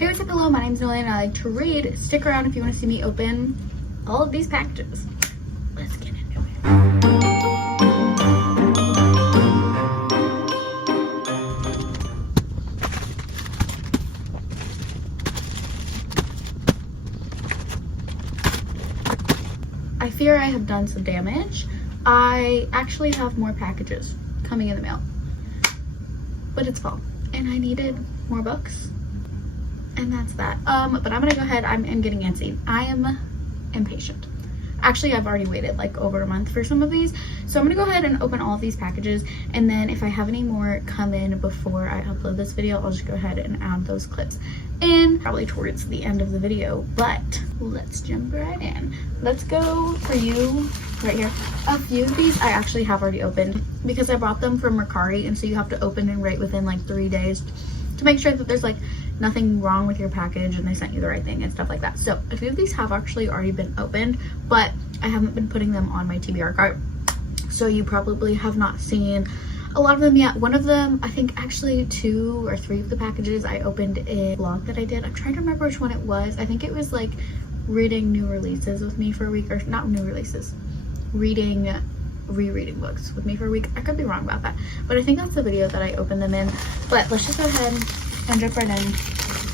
Hey, what's up? Hello, my name's Noelle and I like to read. Stick around if you want to see me open all of these packages. Let's get into it. I fear I have done some damage. I actually have more packages coming in the mail, but it's fall and I needed more books. And that's that. But I'm gonna go ahead. I'm getting antsy. I am impatient. Actually, I've already waited like over a month for some of these. So I'm gonna go ahead and open all of these packages. And then if I have any more come in before I upload this video, I'll just go ahead and add those clips in probably towards the end of the video. But let's jump right in. Let's go for you right here. A few of these I actually have already opened because I bought them from Mercari. And so you have to open and rate within like 3 days to make sure that there's like nothing wrong with your package and they sent you the right thing and stuff like that. So a few of these have actually already been opened, but I haven't been putting them on my TBR cart. So you probably have not seen a lot of them yet. One of them, I think actually 2 or 3 of the packages I opened a vlog that I did. I'm trying to remember which one it was. I think it was like reading new releases with me for a week, or not new releases, rereading books with me for a week. I could be wrong about that, but I think that's the video that I opened them in. But let's just go ahead and jump right in.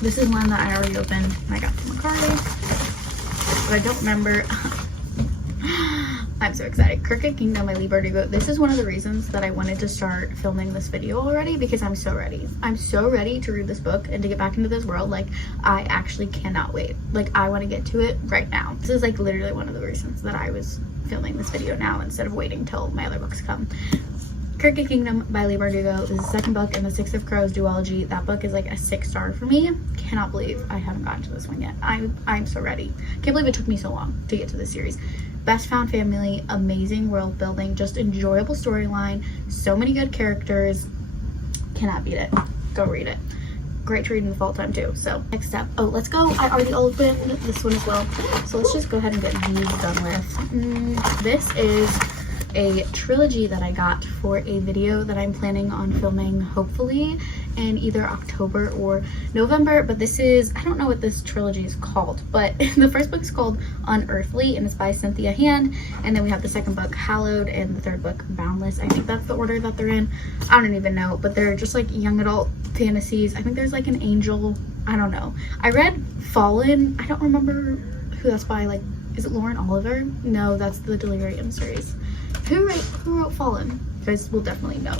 This is one that I already opened and I got from Mercari, but I don't remember. I'm so excited. Crooked Kingdom by Leigh Bardugo. This is one of the reasons that I wanted to start filming this video already, because I'm so ready. I'm so ready to read this book and to get back into this world. Like, I actually cannot wait. Like, I want to get to it right now. This is like literally one of the reasons that I was filming this video now instead of waiting till my other books come. Crooked Kingdom by Leigh Bardugo. This is the second book in the Six of Crows duology. That book is like a 6-star for me. Cannot believe I haven't gotten to this one yet. I'm so ready. Can't believe it took me so long to get to this series. Best found family, amazing world building, just enjoyable storyline, so many good characters. Cannot beat it. Go read it. Great to read in the fall time too. So next up, oh, let's go. I already opened this one as well, so let's just go ahead and get these done with. This is a trilogy that I got for a video that I'm planning on filming hopefully in either October or November. But this is, I don't know what this trilogy is called, but the first book is called Unearthly and it's by Cynthia Hand, and then we have the second book Hallowed and the third book Boundless. I think that's the order that they're in. I don't even know, but they're just like young adult fantasies. I think there's like an angel, I don't know. I read Fallen, I don't remember who that's by. Like, is it Lauren Oliver? No, that's the Delirium series. Who wrote Fallen? You guys will definitely know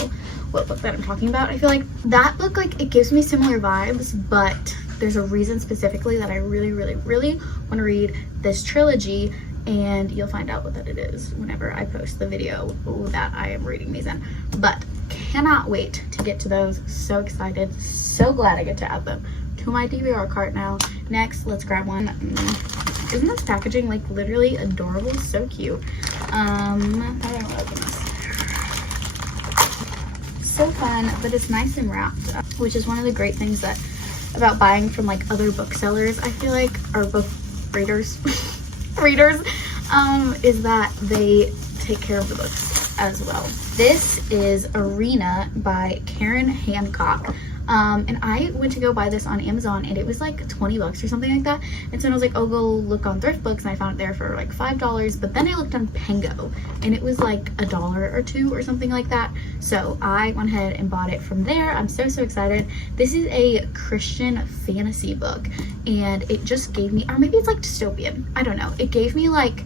what book that I'm talking about. I feel like that book, like, it gives me similar vibes, but there's a reason specifically that I really want to read this trilogy, and you'll find out what that it is whenever I post the video that I am reading these in. But cannot wait to get to those. So excited, so glad I get to add them to my DVR cart now. Next, let's grab one. Isn't this packaging like literally adorable? So cute. I don't know what open this. So fun, but it's nice and wrapped, which is one of the great things about buying from like other booksellers, I feel like, or book readers, is that they take care of the books as well. This is Arena by Karen Hancock. And I went to go buy this on Amazon and it was like 20 bucks or something like that. And so I was like, oh, go look on Thrift Books, and I found it there for like $5. But then I looked on Pengo and it was like $1 or $2 or something like that. So I went ahead and bought it from there. I'm so excited. This is a Christian fantasy book and it just gave me, or maybe it's like dystopian, I don't know. It gave me like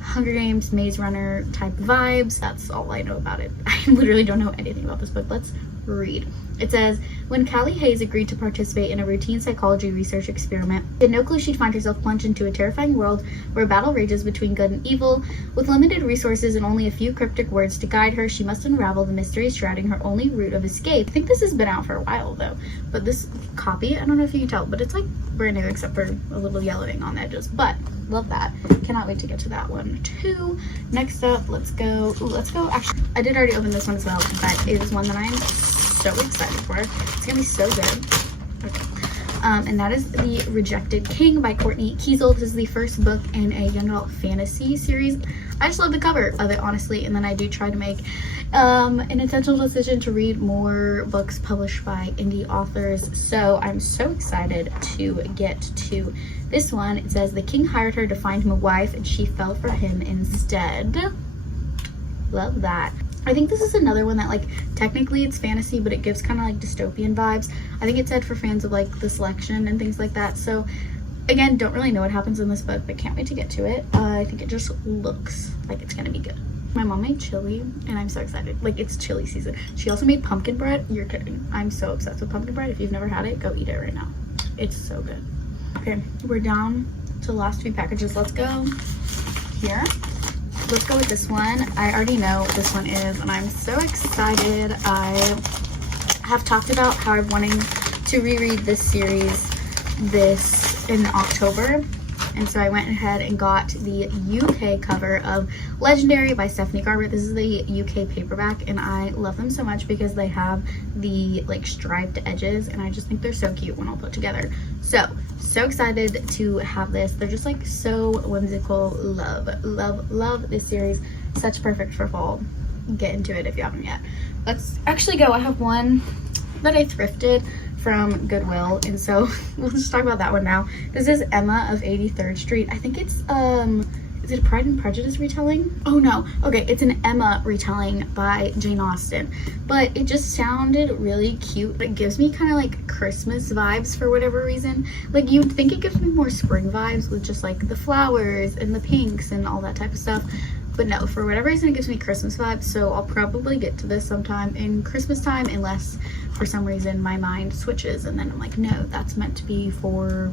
Hunger Games, Maze Runner type vibes. That's all I know about it. I literally don't know anything about this book. Let's read. It says, when Callie Hayes agreed to participate in a routine psychology research experiment, she had no clue she'd find herself plunged into a terrifying world where a battle rages between good and evil. With limited resources and only a few cryptic words to guide her, she must unravel the mysteries shrouding her only route of escape. I think this has been out for a while though, but this copy, I don't know if you can tell, but it's like brand new except for a little yellowing on the edges. But love that. Cannot wait to get to that one too. Next up, let's go. Actually, I did already open this one as well, but it is one that I'm so excited for. It's gonna be so good. Okay. and that is The Rejected King by Courtney Kiesel. This is the first book in a young adult fantasy series. I just love the cover of it, honestly, and then I do try to make an intentional decision to read more books published by indie authors, so I'm so excited to get to this one. It says, the king hired her to find him a wife, and she fell for him instead. Love that. I think this is another one that, like, technically it's fantasy, but it gives kind of like dystopian vibes. I think it's said for fans of like The Selection and things like that. So again, don't really know what happens in this book, but can't wait to get to it. I think it just looks like it's gonna be good. My mom made chili and I'm so excited. Like, it's chili season. She also made pumpkin bread. You're kidding. I'm so obsessed with pumpkin bread. If you've never had it, go eat it right now. It's so good. Okay, we're down to the last few packages. Let's go here. Let's go with this one. I already know what this one is and I'm so excited. I have talked about how I'm wanting to reread this series in October. And so I went ahead and got the UK cover of Legendary by Stephanie Garber. This is the UK paperback and I love them so much because they have the like striped edges and I just think they're so cute when all put together. So excited to have this. They're just like so whimsical. Love this series. Such perfect for fall. Get into it if you haven't yet. Let's actually go. I have one that I thrifted from Goodwill, and so we'll just talk about that one now. This is Emma of 83rd Street. I think it's is it a Pride and Prejudice retelling? Oh no, okay, it's an Emma retelling by Jane Austen, but it just sounded really cute. It gives me kind of like Christmas vibes for whatever reason. Like, you'd think it gives me more spring vibes with just like the flowers and the pinks and all that type of stuff, but no, for whatever reason it gives me Christmas vibes. So I'll probably get to this sometime in Christmas time, unless for some reason my mind switches and then I'm like, no, that's meant to be for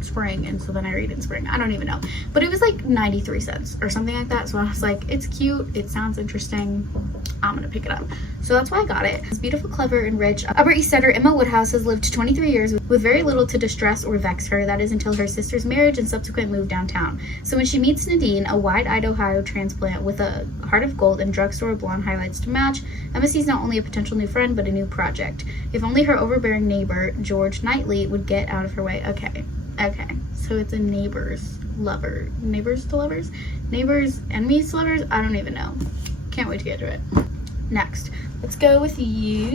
spring, and so then I read in spring. I don't even know, but it was like 93 cents or something like that, so I was like, it's cute, it sounds interesting, I'm gonna pick it up. So that's why I got it. It's beautiful, clever, and rich. Upper East Sider Emma Woodhouse has lived 23 years with very little to distress or vex her. That is until her sister's marriage and subsequent move downtown. So when she meets Nadine, a wide-eyed Ohio transplant with a heart of gold and drugstore blonde highlights to match, Emma sees not only a potential new friend, but a new project. If only her overbearing neighbor, George Knightley, would get out of her way. Okay, so it's a neighbors to lovers, neighbors enemies to lovers. I don't even know. Can't wait to get to it. Next, let's go with you.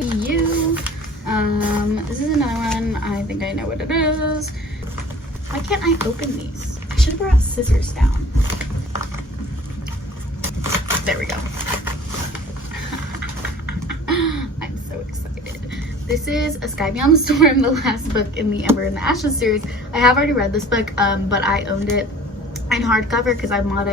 This is another one. I think I know what it is. Why can't I open these? I should have brought scissors down. There we go. I'm so excited. This is A Sky Beyond the Storm, the last book in the Ember and the Ashes series. I have already read this book, but I owned it in hardcover because I bought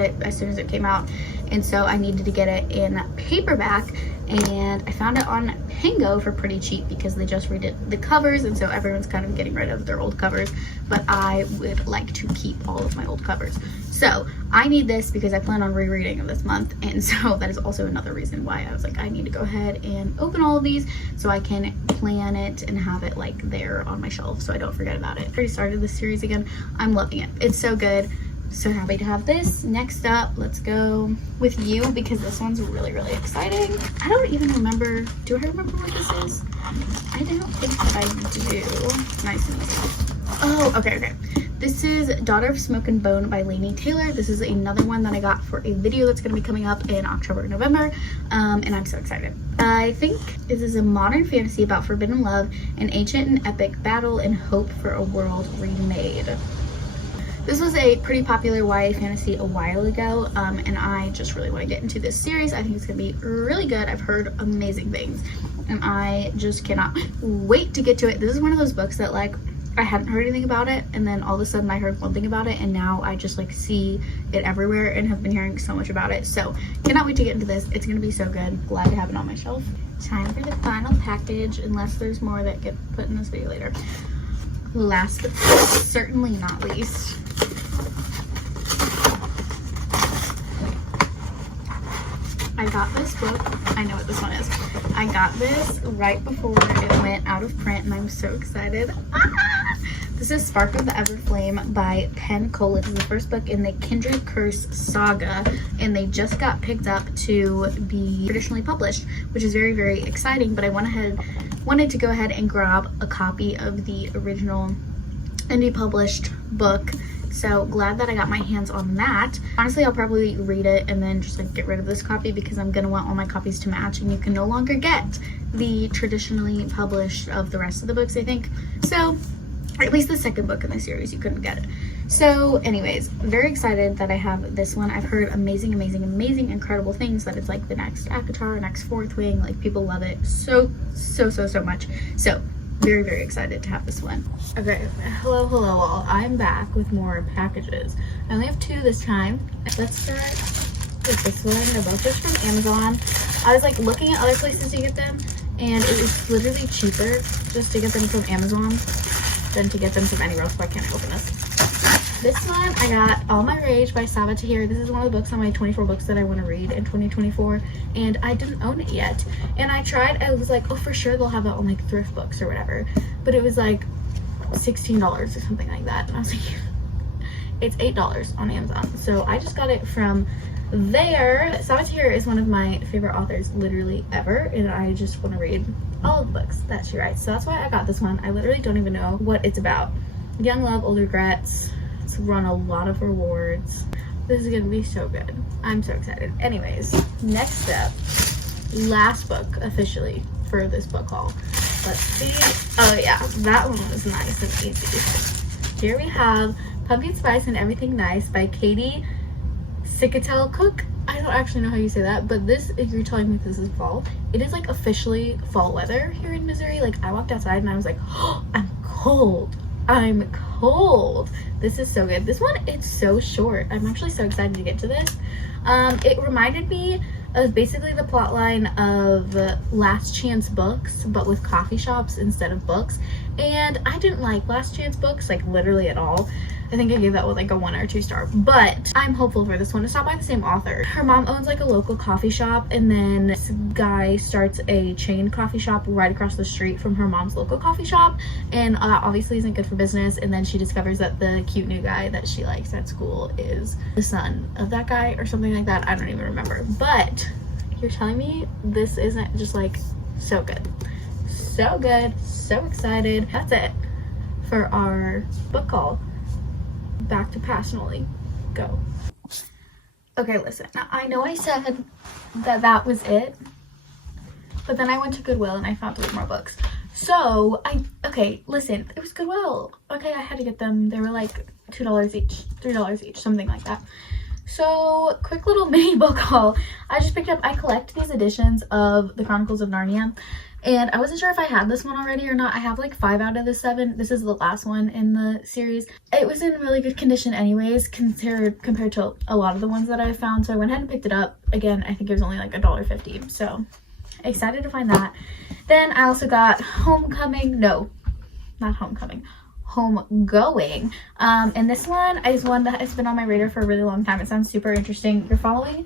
it as soon as it came out, and so I needed to get it in paperback, and I found it on Pango for pretty cheap because they just redid the covers, and so everyone's kind of getting rid of their old covers, but I would like to keep all of my old covers. So I need this because I plan on rereading it this month, and so that is also another reason why I was like, I need to go ahead and open all of these so I can plan it and have it like there on my shelf so I don't forget about it. I already started this series again. I'm loving it. It's so good. So happy to have this. Next up, let's go with You, because this one's really exciting. I don't even remember. Do I remember what this is? I don't think that I do. Nice and easy. Oh, okay. This is Daughter of Smoke and Bone by Laini Taylor. This is another one that I got for a video that's going to be coming up in October and November, and I'm so excited. I think this is a modern fantasy about forbidden love, an ancient and epic battle, and hope for a world remade. This was a pretty popular YA fantasy a while ago, and I just really want to get into this series. I think it's going to be really good. I've heard amazing things, and I just cannot wait to get to it. This is one of those books that, like, I hadn't heard anything about it, and then all of a sudden I heard one thing about it, and now I just like see it everywhere and have been hearing so much about it. So cannot wait to get into this. It's going to be so good. Glad to have it on my shelf. Time for the final package, unless there's more that get put in this video later. Last but certainly not least, I got this book. I know what this one is. I got this right before it went out of print, and I'm so excited. This is Spark of the Everflame by Penn Cole. This is the first book in the Kindred Curse saga, and they just got picked up to be traditionally published, which is very exciting. But I went ahead wanted to go ahead and grab a copy of the original indie published book. So glad that I got my hands on that. Honestly, I'll probably read it and then just like get rid of this copy because I'm gonna want all my copies to match, and you can no longer get the traditionally published of the rest of the books, I think. So, or at least the second book in the series, you couldn't get it. So anyways, very excited that I have this one. I've heard amazing, incredible things, that it's like the next ACOTAR, next Fourth Wing. Like, people love it so much. So very excited to have this one. Okay, hello all. I'm back with more packages. I only have 2 this time. Let's start with this one. They're both just from Amazon. I was like looking at other places to get them, and it was literally cheaper just to get them from Amazon than to get them from anywhere else. So I can't open this. This one, I got All My Rage by Sabaa Tahir. This is one of the books on my 24 books that I want to read in 2024, and I didn't own it yet. And I tried, I was like, oh, for sure they'll have it on like thrift books or whatever. But it was like $16 or something like that. And I was like, it's $8 on Amazon. So I just got it from there. Sabaa Tahir is one of my favorite authors literally ever, and I just want to read all of the books that she writes. So that's why I got this one. I literally don't even know what it's about. Young love, old regrets. It's run a lot of rewards. This is gonna be so good. I'm so excited. Anyways, next up, last book officially for this book haul. Let's see. Oh yeah, that one was nice and easy. Here we have Pumpkin Spice and Everything Nice by Katie Sicatel Cook. I don't actually know how you say that, but this, if you're telling me this is fall, it is like officially fall weather here in Missouri. Like, I walked outside and I was like, oh, I'm cold. I'm cold. This is so good. This one, it's so short. I'm actually so excited to get to this. It reminded me of basically the plot line of Last Chance Books, but with coffee shops instead of books. And I didn't like Last Chance Books, like literally at all. I think I gave that with like a 1 or 2 star, but I'm hopeful for this one. It's not by the same author. Her mom owns like a local coffee shop, and then this guy starts a chain coffee shop right across the street from her mom's local coffee shop, and that obviously isn't good for business. And then she discovers that the cute new guy that she likes at school is the son of that guy or something like that. I don't even remember, but you're telling me this isn't just like so good, so good, so excited. That's it for our book haul. Back to Passionately. Go. Okay, listen. Now, I know I said that was it, but then I went to Goodwill and I found 3 more books. So, okay, listen. It was Goodwill. Okay, I had to get them. They were like $2 each, $3 each, something like that. So, quick little mini book haul. I just picked up, I collect these editions of The Chronicles of Narnia, and I wasn't sure if I had this one already or not. I have like 5 out of the 7. This is the last one in the series. It was in really good condition anyways, compared to a lot of the ones that I found. So I went ahead and picked it up. Again, I think it was only like $1.50. So excited to find that. Then I also got Homegoing. And this one is one that has been on my radar for a really long time. It sounds super interesting. You're following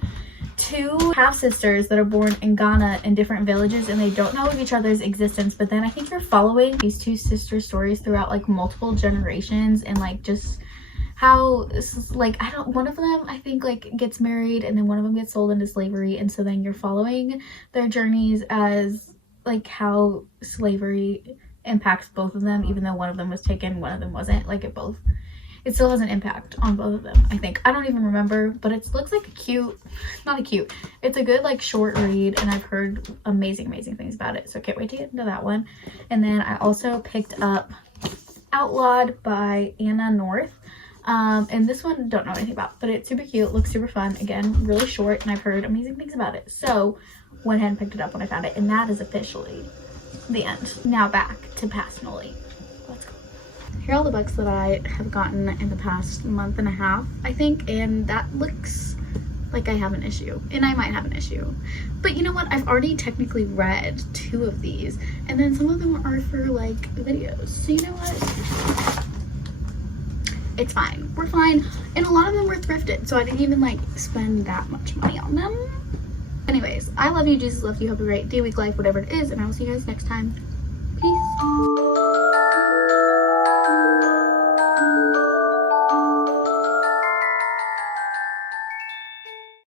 2 half-sisters that are born in Ghana in different villages, and they don't know of each other's existence, but then I think you're following these 2 sister stories throughout like multiple generations, and like just how like one of them I think like gets married, and then one of them gets sold into slavery, and so then you're following their journeys as like how slavery impacts both of them, even though one of them was taken, one of them wasn't. Like it still has an impact on both of them, I think. I don't even remember, but it looks like it's a good like short read, and I've heard amazing things about it, so I can't wait to get into that one. And then I also picked up Outlawed by Anna North, and this one don't know anything about, but it's super cute, looks super fun. Again, really short, and I've heard amazing things about it, so went ahead and picked it up when I found it. And that is officially the end. Now back to Passionately. Let's go. Here are all the books that I have gotten in the past month and a half, I think, and that looks like I have an issue, and I might have an issue. But you know what? I've already technically read 2 of these, and then some of them are for like videos. So you know what? It's fine. We're fine. And a lot of them were thrifted, so I didn't even like spend that much money on them. Anyways, I love you, Jesus loves you, have a great day, week, life, whatever it is, and I will see you guys next time. Peace.